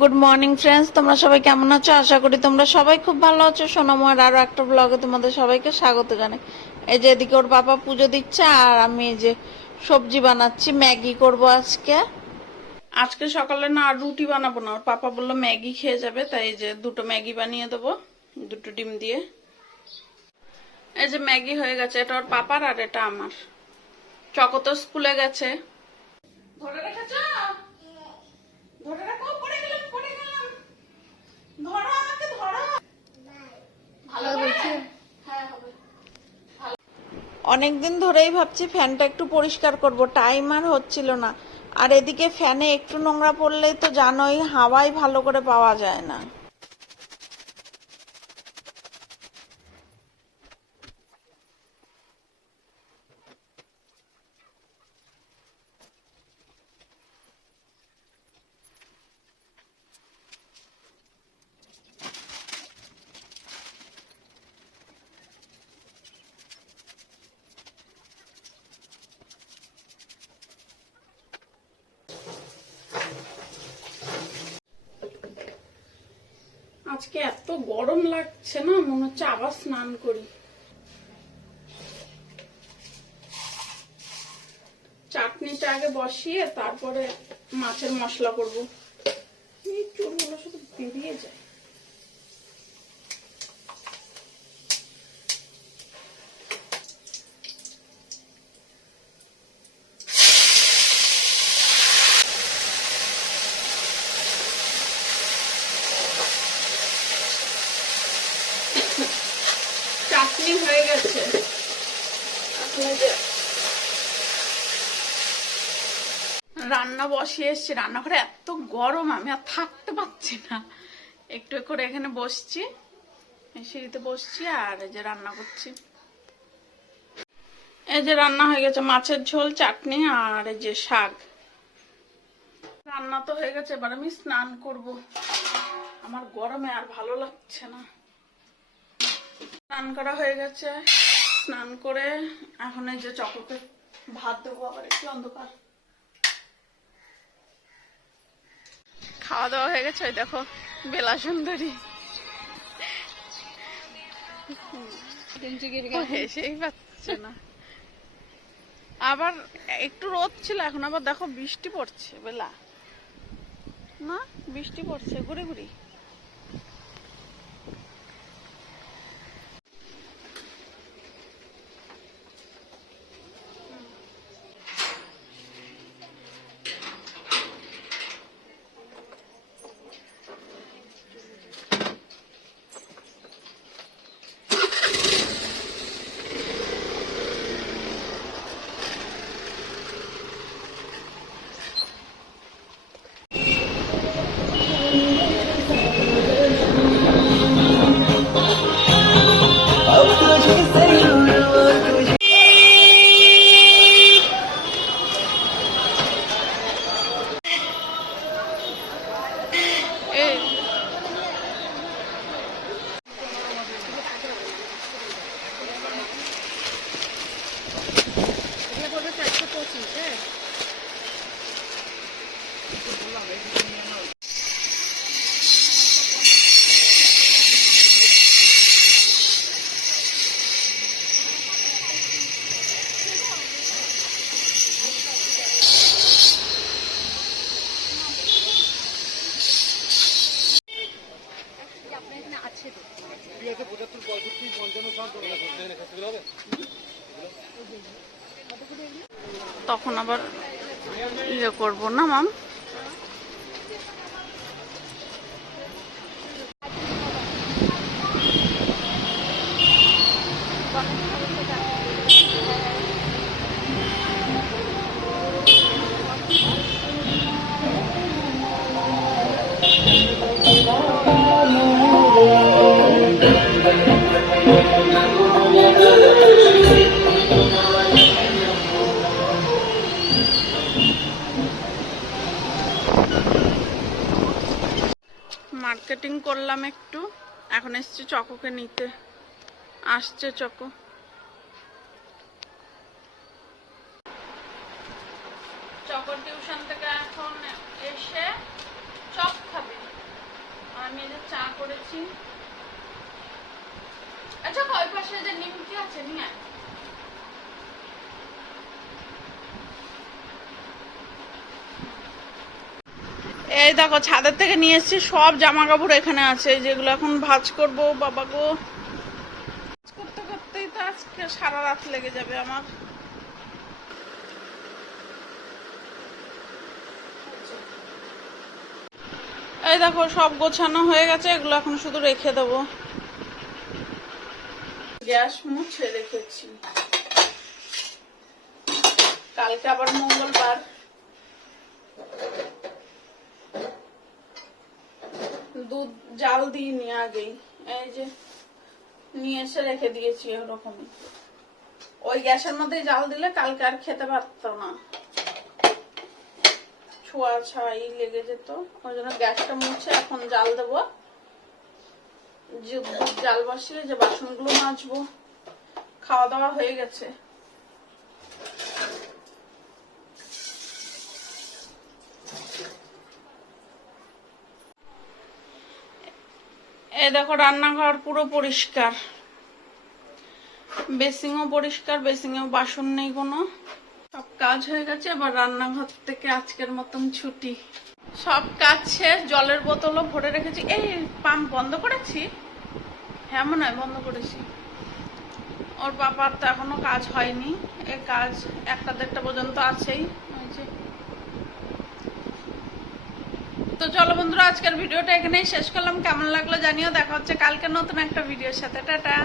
Good morning friends তোমরা সবাই কেমন আছো? আশা করি তোমরা সবাই খুব ভালো আছো। সোনাময়ের আরও একটা ব্লগে তোমাদের সবাইকে স্বাগত জানাই। এই যে এদিকে ওর বাবা পুজো দিচ্ছে, আর আমি এই যে সবজি বানাচ্ছি, ম্যাগি করব আজকে। আজকে সকালে না আর রুটি বানাবো না। ওর পাপা বলল ম্যাগি খেয়ে যাবে, তাই এই যে দুটো ম্যাগি বানিয়ে দেবো, দুটো ডিম দিয়ে। এই যে ম্যাগি হয়ে গেছে, এটা ওর পাপার আর এটা আমার। চকো তো স্কুলে গেছে। ধরে রেখেছ? ধরে রাখো পড়ে গেলাম পড়ে গেলাম ধরো আমাকে ধরো ভালো হয়েছে হ্যাঁ হবে অনেকদিন ধরেই ভাবছি ফ্যানটা একটু পরিষ্কার করব। টাইম আর হচ্ছিল না। আর এদিকে ফ্যানে একটু নোংরা পড়লেই তো জানোই হাওয়াই ভালো করে পাওয়া যায় না। আজকে এত গরম লাগছে না, মনে হচ্ছে আবার স্নান করি। চাটনিটা আগে বসিয়ে তারপরে মাছের মশলা করব। এই চুলগুলো শুধু বেরিয়ে যায়। চাটনি হয়ে গেছে। রান্না বসিয়ে এসছি। রান্নাঘরে এত গরম, আমি আর থাকতে পারছি না। একটু করে এখানে বসছি সিঁড়িতে বসছি আর এই যে রান্না করছি। এই যে রান্না হয়ে গেছে, মাছের ঝোল, চাটনি আর এই যে শাক। রান্না তো হয়ে গেছে, এবার আমি স্নান করব। আমার গরমে আর ভালো লাগছে না। স্নান করা হয়ে গেছে। স্নান করে এখন এই যে চককে ভাত দেবো আবার একটু অন্ধকার। খাওয়া দাওয়া হয়ে গেছে ওই দেখো বেলা সুন্দরী। হেসেই পাচ্ছে না। আবার একটু রোদ ছিল এখন আবার দেখো বৃষ্টি পড়ছে বেলা। না বৃষ্টি পড়ছে ঘুরে ঘুরি। ঠিক আছে পঁচাত্তর পঁয়ষট্টি পঞ্চান্ন সব হবে তখন আবার ইয়ে করব না মাম মার্কেটিং করলাম একটু। এখন এসছি চকোকে নিতে। আসছে চকো। চকোর টিউশন থেকে এখন এসে চক খাবে। আমি যে চা করেছি। আচ্ছা কয় পাশে যে নিমকি আছে নিয়ে এই দেখো, ছাদের থেকে নিয়ে এসেছি সব জামা কাপড় এখানে আছে, যেগুলো এখন ভাজ করব, বাবা গো। করতে করতেই তো আজকে সারা রাত লেগে যাবে আমার। এই দেখো, সব গোছানো হয়ে গেছে, এগুলো এখন শুধু রেখে দেবো। গ্যাস মুছে রেখেছি। কালকে আবার মঙ্গলবার। দুধ, জাল দিইনি আগেই। এই যে নিয়ে এসে রেখে দিয়েছি ওরকমই। ওই গ্যাসের মধ্যে জাল দিলে কালকে আর খেতে পারতো না। ছোঁয়া ছাই লেগে যেত। ওই জন্য গ্যাসটা মুছে এখন জাল দেবো। যে জাল বসিয়ে যে বাসনগুলো মাজবো। খাওয়া দাওয়া হয়ে গেছে। এই দেখো, রান্নাঘর পুরো পরিষ্কার। বেসিংও পরিষ্কার, বেসিংয়েও বাসন নেই কোনো। সব কাজ হয়ে গেছে, এবার রান্নাঘর থেকে আজকের মতন ছুটি। সব কাজ শেষ, জলের বোতলও ভরে রেখেছি। এই পাম্প বন্ধ করেছি? হ্যাঁ মনে হয় বন্ধ করেছি। ওর বাবার তো এখনও কাজ হয়নি। এ কাজ একটা দেড়টা পর্যন্ত আছেই ওই যে তো চলো বন্ধুরা, আজকের ভিডিওটা এখানেই শেষ করলাম। কেমন লাগল জানিও, দেখা হচ্ছে কালকে নতুন একটা ভিডিওর সাথে। টাটা।